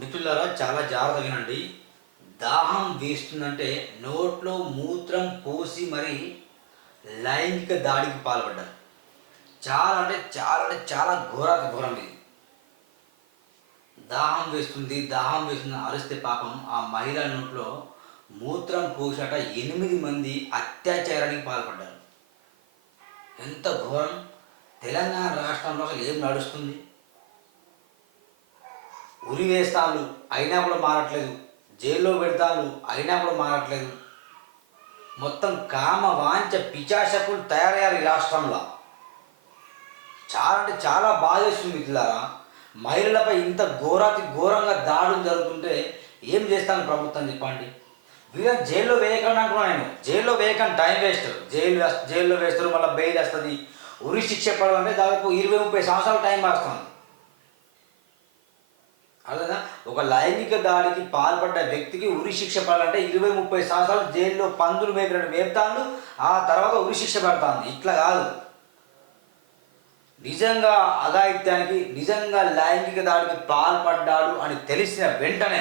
మిత్రులారా చాలా జాగ్రత్తగా వినండి. దాహం వేస్తుందంటే నోట్లో మూత్రం పోసి మరి లైంగిక దాడికి పాల్పడ్డారు. చాలా ఘోరాతి ఘోరం ఇది. దాహం వేస్తుంది అరిస్తే పాపం ఆ మహిళ నోట్లో మూత్రం పోసాట 8 మంది అత్యాచారానికి పాల్పడ్డారు. ఎంత ఘోరం! తెలంగాణ రాష్ట్రంలో అసలు ఏం నడుస్తుంది? ఉరి వేస్తాళ్ళు అయినా కూడా మారట్లేదు, జైల్లో పెడతాళ్ళు అయినా కూడా మారట్లేదు. మొత్తం కామ వాంఛ పిచాచకులు తయారయ్యారు ఈ రాష్ట్రంలో. చాలా బాధేస్తుంది మిత్రులారా. మహిళలపై ఇంత ఘోరంగా దాడులు జరుగుతుంటే ఏం చేస్తాను ప్రభుత్వం చెప్పండి. వీళ్ళని జైల్లో వేయకండి అంటున్నాను నేను. జైల్లో వేయకండి, టైం వేస్ట్. జైల్లో వేస్తారు, మళ్ళీ బెయిల్ వస్తుంది. ఉరి శిక్ష పడాలంటే దాదాపు 20-30 సంవత్సరాలు టైం వస్తుంది. అర్థనా? ఒక లైంగిక దాడికి పాల్పడ్డ వ్యక్తికి ఉరి శిక్ష పడాలంటే 20-30 సంవత్సరాలు జైల్లో పందులు మేపినట్టు మేపుతాను, ఆ తర్వాత ఉరి శిక్ష పడతాను. ఇట్లా కాదు. నిజంగా అఘాయిత్యానికి, నిజంగా లైంగిక దాడికి పాల్పడ్డాడు అని తెలిసిన వెంటనే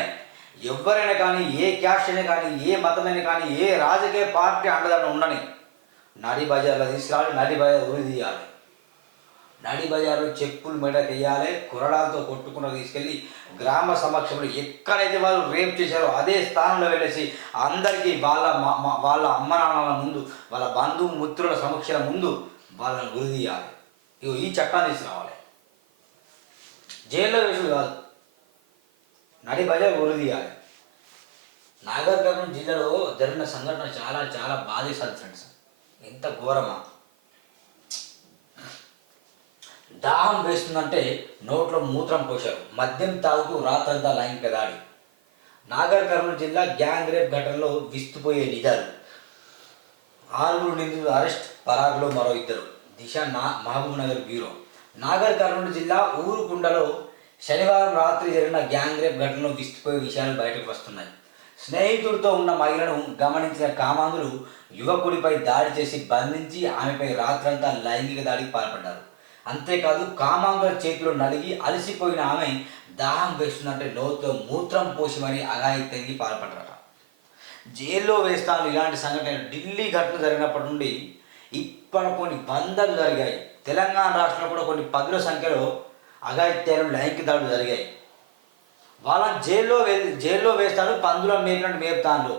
ఎవరైనా కానీ, ఏ క్యాస్ట్ అయినా కానీ, ఏ మతమైనా కానీ, ఏ రాజకీయ పార్టీ అండదండ ఉండని నడి బజార్లో తీసుకురావాలి, నడి బజార్ ఉరి తీయాలి. నడి బజార్లో చెప్పులు మెడకు వేయాలి, కొరడాలతో కొట్టుకున్న తీసుకెళ్ళి గ్రామ సమక్షంలో ఎక్కడైతే వాళ్ళు రేప్ చేశారో అదే స్థానంలో వెళ్ళేసి అందరికీ వాళ్ళ అమ్మ నాన్నల ముందు, వాళ్ళ బంధువు మిత్రుల సమక్షం ముందు వాళ్ళని ఉరి తీయాలి. ఈ చట్టాన్ని తీసుకురావాలి. జైల్లో వేసుడు కాదు, నడి బజార్ ఉరి తీయాలి. నాగర్ కర్నూలు జిల్లాలో జరిగిన సంఘటన చాలా బాధేస్తుంది ఫ్రెండ్స్. ఎంత ఘోరమా! దాహం వేస్తుందంటే నోట్లో మూత్రం పోశారు, మద్యం తాగుతూ రాత్రంతా లైంగిక దాడి. నాగర్ కర్నూలు జిల్లా గ్యాంగ్ రేప్ ఘటనలో విస్తుపోయే నిజాలు. 6 నిందితులు అరెస్ట్, పరాగ్లో మరో 2. దిశ మహబూబ్ నగర్ బ్యూరో. నాగర్ కర్నూలు జిల్లా ఊరుకుండలో శనివారం రాత్రి జరిగిన గ్యాంగ్ రేప్ ఘటనలో విస్తుపోయే విషయాలు బయటకు వస్తున్నాయి. స్నేహితుడితో ఉన్న మహిళను గమనించిన కామాంధులు యువకుడిపై దాడి చేసి బంధించి ఆమెపై రాత్రంతా లైంగిక దాడికి పాల్పడ్డారు. అంతేకాదు, కామాంధుల చేతిలో నలిగి అలసిపోయిన ఆమె దాహం వేస్తుందంటే నోట్లో మూత్రం పోసి మరీ అఘాయిత్యానికి పాల్పడ్డారట. జైల్లో వేస్తాను. ఇలాంటి సంఘటన ఢిల్లీ ఘటన జరిగినప్పటి నుండి ఇప్పటి కొన్ని వందలు జరిగాయి. తెలంగాణ రాష్ట్రంలో కూడా కొన్ని 10ల సంఖ్యలో అఘాయిత్యాలు, లైంగిక దాడులు జరిగాయి. వాళ్ళని జైల్లో వేస్తాను, పందులను మేపినట్టు మేపుతాను.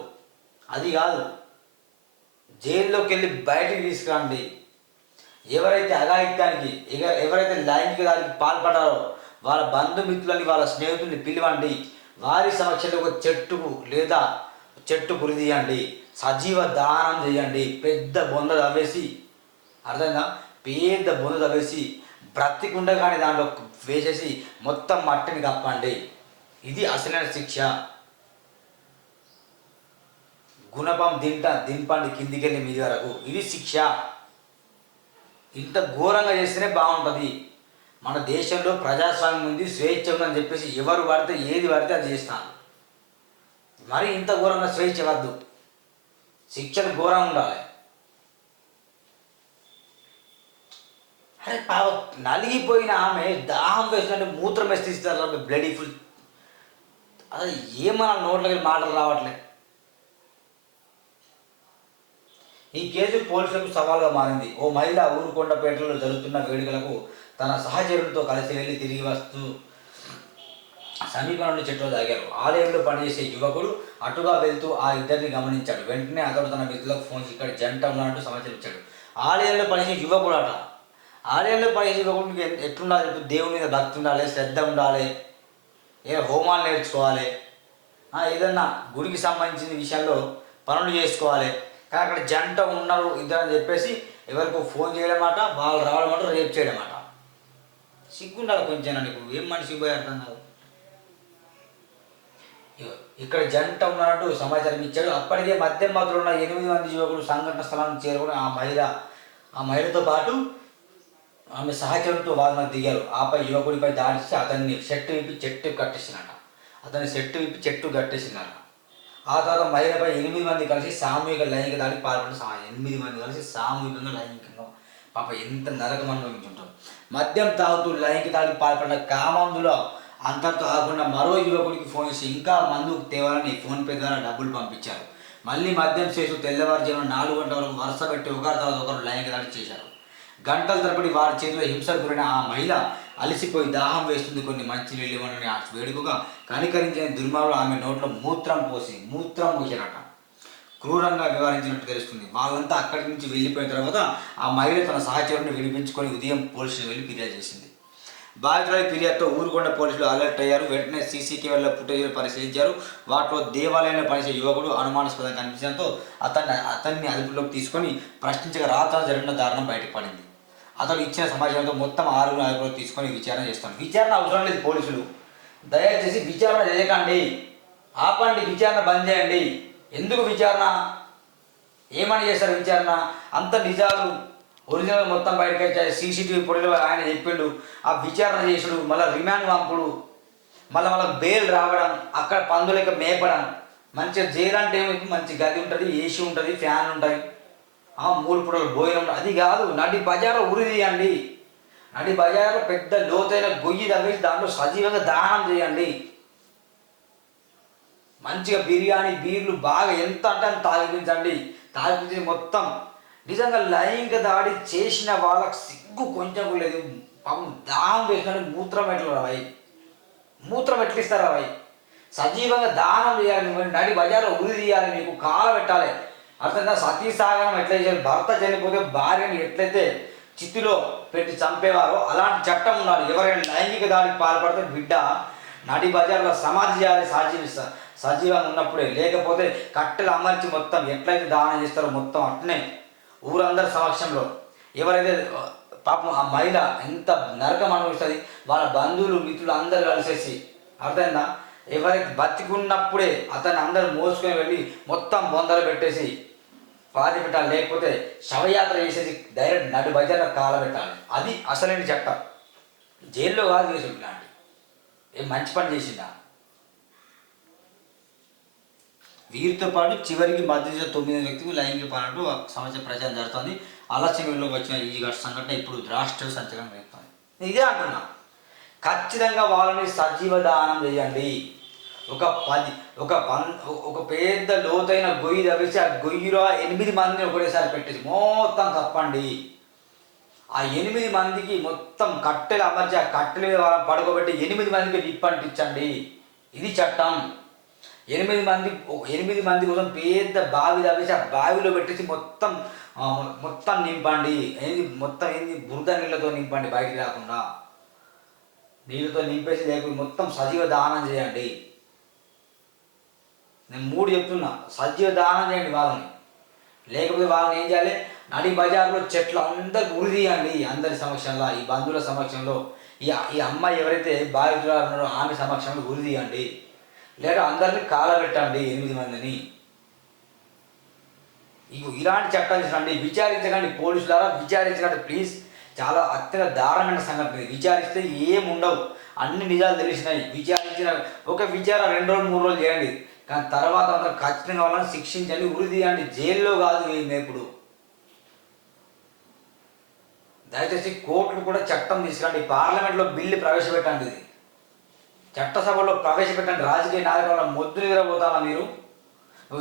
అది కాదు, జైల్లోకి వెళ్ళి బయటికి తీసుకురండి. ఎవరైతే అఘాయిత్యానికి, ఎవరైతే లైంగిక దాడికి పాల్పడారో వాళ్ళ బంధుమిత్రులని, వాళ్ళ స్నేహితుల్ని పిలవండి. వారి సమక్షంలో ఒక చెట్టు కురిదీయండి, సజీవ దానం చేయండి. పెద్ద బొంద తవ్వేసి, అర్థమైందా? పెద్ద బొంద తవ్వేసి బ్రతికుండగానే దాంట్లో వేసేసి మొత్తం మట్టిని కప్పండి. ఇది అసలైన శిక్ష. గుణపం దింపండి కిందికెళ్ళి మీది వరకు. ఇది శిక్ష. ఇంత ఘోరంగా చేస్తేనే బాగుంటుంది. మన దేశంలో ప్రజాస్వామ్యం ఉంది, స్వేచ్ఛ ఉందని చెప్పేసి ఎవరు పడితే ఏది పడితే అది చేస్తాను. మరి ఇంత ఘోరంగా స్వేచ్ఛ వద్దు. శిక్షలు ఘోరంగా ఉండాలి. అరే నలిగిపోయిన ఆమె దాహం వేసినట్టు మూత్రం వేసి తీస్తారు, బ్లడీ ఫుల్. అదే ఏమన్నా నోట్లకి మాటలు రావట్లే. ఈ కేసు పోలీసులకు సవాల్గా మారింది. ఓ మహిళ ఊరుకొండపేటలో జరుగుతున్న వేడుకలకు తన సహచరులతో కలిసి వెళ్ళి తిరిగి వస్తూ సమీపంలోని చెట్టులో తాగారు. ఆలయంలో పనిచేసే యువకుడు అటుగా వెళ్తూ ఆ ఇద్దరిని గమనించాడు. వెంటనే అతడు తన మిత్రులకు ఫోన్ చేసి ఇక్కడ జంట ఉన్నట్టు సమాచారం ఇచ్చాడు. ఆలయంలో పనిచేసే యువకుడు అట. ఆలయంలో పనిచేసే యువకుడికి ఎట్లుండాలి? దేవుని మీద భక్తి ఉండాలి, శ్రద్ధ ఉండాలి, హోమాలు నేర్చుకోవాలి, ఏదన్నా గుడికి సంబంధించిన విషయాల్లో పనులు చేసుకోవాలి. కానీ అక్కడ జంట ఉన్నారు ఇద్దరు అని చెప్పేసి ఎవరికో ఫోన్ చేయడం మాట, వాళ్ళు రావడం మాట, రేపు చేయడం మాట. సిగ్గుండాలి కొంచెం. నీకు ఏం మనిషి పోయి అర్థం కాదు. ఇక్కడ జంట ఉన్నట్టు సమాచారం ఇచ్చాడు. అప్పటికే మద్యం మత్తులో ఉన్న 8 మంది యువకులు సంఘటన స్థలానికి చేరుకుని ఆ మహిళతో పాటు ఆమె సహచరులతో వాదన దిగారు. ఆపై యువకుడిపై దాడి చేసి అతన్ని చెట్టు విప్పి చెట్టు కట్టేసినారు. ఆ తర్వాత మహిళపై 8 మంది కలిసి సామూహిక లైంగిక దాడికి పాల్పడిన 8 మంది కలిసి సామూహికంగా లైంగికంగా పాప ఎంత నరకం అనుభవించుంటారు. మద్యం తాగుతూ లైంగిక దాడికి పాల్పడిన కామాంధుల అంతటితో ఆగకుండా మరో యువకుడికి ఫోన్ చేసి ఇంకా మందు తేవాలని ఫోన్పే ద్వారా డబ్బులు పంపించారు. మళ్ళీ మద్యం చేస్తూ తెల్లవారుజామున 4 గంటల వరకు వరుస పెట్టి ఒకరి తర్వాత ఒకరు లైంగిక దాడి చేశారు. గంటల తరబడి వారి చేతిలో హింసకు గురైన ఆ మహిళ అలసిపోయి దాహం వేస్తుంది, కొన్ని మంచినీళ్ళు ఇవ్వనని వేడుకగా కనికరించిన దుర్మార్గులు ఆమె నోట్లో మూత్రం పోసారట. క్రూరంగా వ్యవహరించినట్టు తెలుస్తుంది. వాళ్ళంతా అక్కడి నుంచి వెళ్ళిపోయిన తర్వాత ఆ మహిళ తన సహచరుడిని విడిపించుకొని ఉదయం పోలీస్ స్టేషన్ వెళ్ళి ఫిర్యాదు చేసింది. బాధితుల ఫిర్యాదుతో ఊరుకొండ పోలీసులు అలర్ట్ అయ్యారు. వెంటనే సీసీ కెమెరాల ఫుటేజీలు పరిశీలించారు. వాటిలో దేవాలయంలో పనిచేసే యువకుడు అనుమానాస్పదంగా కనిపించడంతో అతన్ని అదుపులోకి తీసుకొని ప్రశ్నించగా రాత్రి జరిగిన దారుణం బయటపడింది. అతడు ఇచ్చిన సమాచారంతో మొత్తం 6 అదుపులోకి తీసుకొని విచారణ చేస్తాను. విచారణ అవసరం లేదు, పోలీసులు దయచేసి విచారణ చేయకండి, ఆపండి, విచారణ బంద్ చేయండి. ఎందుకు విచారణ? ఏమని చేస్తారు విచారణ? అంత నిజాలు ఒరిజినల్ మొత్తం బయటకు వచ్చాయి. సీసీటీవీ పొడిలో ఆయన చెప్పిండు, ఆ విచారణ చేసుడు, మళ్ళీ రిమాండ్ పంపుడు, మళ్ళీ బెయిల్ రావడం, అక్కడ పందులకి మేపడం. మంచిగా జైలు అంటే ఏమైంది, మంచి గది ఉంటుంది, ఏసీ ఉంటుంది, ఫ్యాన్ ఉంటుంది, 3 పూటల భోజనం. అది కాదు, నడి బజార్లో ఉరి తీయండి, నడి బజార్లో పెద్ద లోతైన గొయ్యి తవ్వేసి దాంట్లో సజీవంగా దానం చేయండి. మంచిగా బిర్యానీ బీర్లు బాగా ఎంత అంటే అంత తాగిపించి మొత్తం. నిజంగా లైంగిక దాడి చేసిన వాళ్ళకి సిగ్గు కొంచెం లేదు. పాపం దాహం వేసుకొని మూత్రం ఎట్లిస్తారు అవి? సజీవంగా దానం చేయాలి, నడి బజార్లో ఉరి తీయాలి, మీకు కాల పెట్టాలి. అర్థంగా సతీ సాగరం ఎట్లా చేయాలి? భర్త చనిపోతే భార్యను ఎట్లయితే చిత్తులో పెట్టి చంపేవారో అలాంటి చట్టం ఉండాలి. ఎవరైనా లైంగిక దాడికి పాల్పడితే బిడ్డ నడి బజార్లో సమాధి చేయాలి సజీవంగా ఉన్నప్పుడే. లేకపోతే కట్టెలు అమర్చి మొత్తం ఎట్లయితే దానం చేస్తారో మొత్తం అట్నే ఊరందరి సమక్షంలో. ఎవరైతే పాపం ఆ మహిళ ఎంత నరకం అనుభవిస్తుంది, వాళ్ళ బంధువులు మిత్రులు అందరూ కలిసేసి, అర్థమైందా? ఎవరైతే బతికున్నప్పుడే అతన్ని అందరూ మోసుకొని వెళ్ళి మొత్తం బొందలు పెట్టేసి పాతి పెట్టాలి. లేకపోతే శవయాత్ర చేసేసి డైరెక్ట్ నడి బజార్లో కాలబెట్టాలి. అది అసలైన చట్టం. జైల్లో కాదు చేసి ఇలాంటి ఏం మంచి పని చేసిందా? వీరితో పాటు చివరికి మధ్య 9 వ్యక్తులు లైంగిక పాలనకు సమస్య ప్రచారం జరుగుతుంది. ఆలస్యంలో వచ్చిన ఈ సంఘటన ఇప్పుడు రాష్ట్ర సంచలనం రేపుతుంది. ఇదే అంటున్నా, ఖచ్చితంగా వాళ్ళని సజీవ దానం చేయండి. ఒక పెద్ద లోతైన గొయ్యి తవ్వేసి ఆ గొయ్యిలో 8 మందిని ఒకటేసారి పెట్టేసి మొత్తం కప్పండి. ఆ 8 మందికి మొత్తం కట్టెలు అమర్చి ఆ కట్టెల మీద పడుకోబెట్టి 8 మందికి నిప్పంటించండి. ఇది చట్టం. 8 మంది కోసం పెద్ద బావి తవ్వేసి ఆ బావిలో పెట్టేసి మొత్తం నింపండి. బురద నీళ్ళతో నింపండి, బయటికి రాకుండా నీళ్ళతో నింపేసి లేకపోతే మొత్తం సజీవ దానం చేయండి. నేను 3 చెప్తున్నా, సజీవ దానం చేయండి వాళ్ళని. లేకపోతే వాళ్ళని ఏం చేయాలి? నడి బజార్లో చెట్లు అందరికి ఉరి తీయండి, అందరి సమక్షంలో, ఈ బంధువుల సమక్షంలో. ఈ అమ్మాయి ఎవరైతే బాధితురాలు ఉన్నారో ఆమె సమక్షంలో ఉరి తీయండి. లేదా అందరినీ కాలబెట్టండి 8 మందిని. ఇలాంటి చట్టాలు చేసండి. విచారించకండి, పోలీసులారా విచారించకండి ప్లీజ్. చాలా అత్యంత దారుణమైన సంఘటన. విచారిస్తే ఏముండవు, అన్ని నిజాలు తెలిసినాయి. విచారణ 2 రోజులు 3 రోజులు చేయండి, కానీ తర్వాత ఖచ్చితంగా వాళ్ళని శిక్షించండి, ఉరి తీయండి. జైల్లో కాదు ఇప్పుడు. దయచేసి కోర్టులు కూడా చట్టం తీసుకురండి. పార్లమెంట్లో బిల్లు ప్రవేశపెట్టండి, ఇది చట్టసభలో ప్రవేశపెట్టండి. రాజకీయ నాయకుల మొద్దు నిద్రపోతారా మీరు?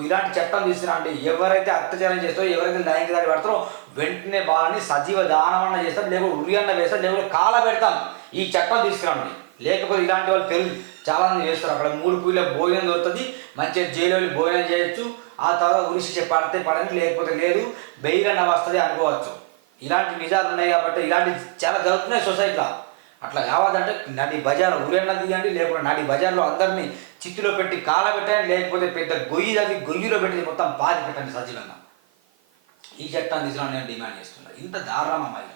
ఇలాంటి చట్టం తీసుకురండి. ఎవరైతే అత్యాచారం చేస్తారో, ఎవరైతే లైంగిక దాడి పడతారో వెంటనే వాళ్ళని సజీవ దానమన్న చేస్తారు, లేకపోతే ఉరి అన్న వేస్తారు, లేకపోతే కాల పెడతాం. ఈ చట్టం తీసుకురండి. లేకపోతే ఇలాంటి వాళ్ళు చాలామంది చేస్తారు. అక్కడ 3 పూల భోజనం దొరుకుతుంది, మంచిగా జైలు భోజనం చేయొచ్చు. ఆ తర్వాత ఉరిశిక్ష పడితే పడండి, లేకపోతే లేదు, బెయిల్ అన్న వస్తుంది అనుకోవచ్చు. ఇలాంటి నిజాలు ఉన్నాయి కాబట్టి ఇలాంటి చాలా జరుగుతున్నాయి సొసైటీలో. అట్లా కావాలంటే నడి బజార్ ఊరేళ్ళ తీయండి, లేకపోతే నడి బజార్లో అందరినీ చిత్తులో పెట్టి కాలబెట్టండి, లేకపోతే పెద్ద గొయ్యిలో పెట్టి మొత్తం పాతి పెట్టండి సజీవంగా. ఈ చట్టాన్ని తీసుకుని నేను డిమాండ్ చేస్తున్నాను. ఇంత దారుణం అమ్మాయి.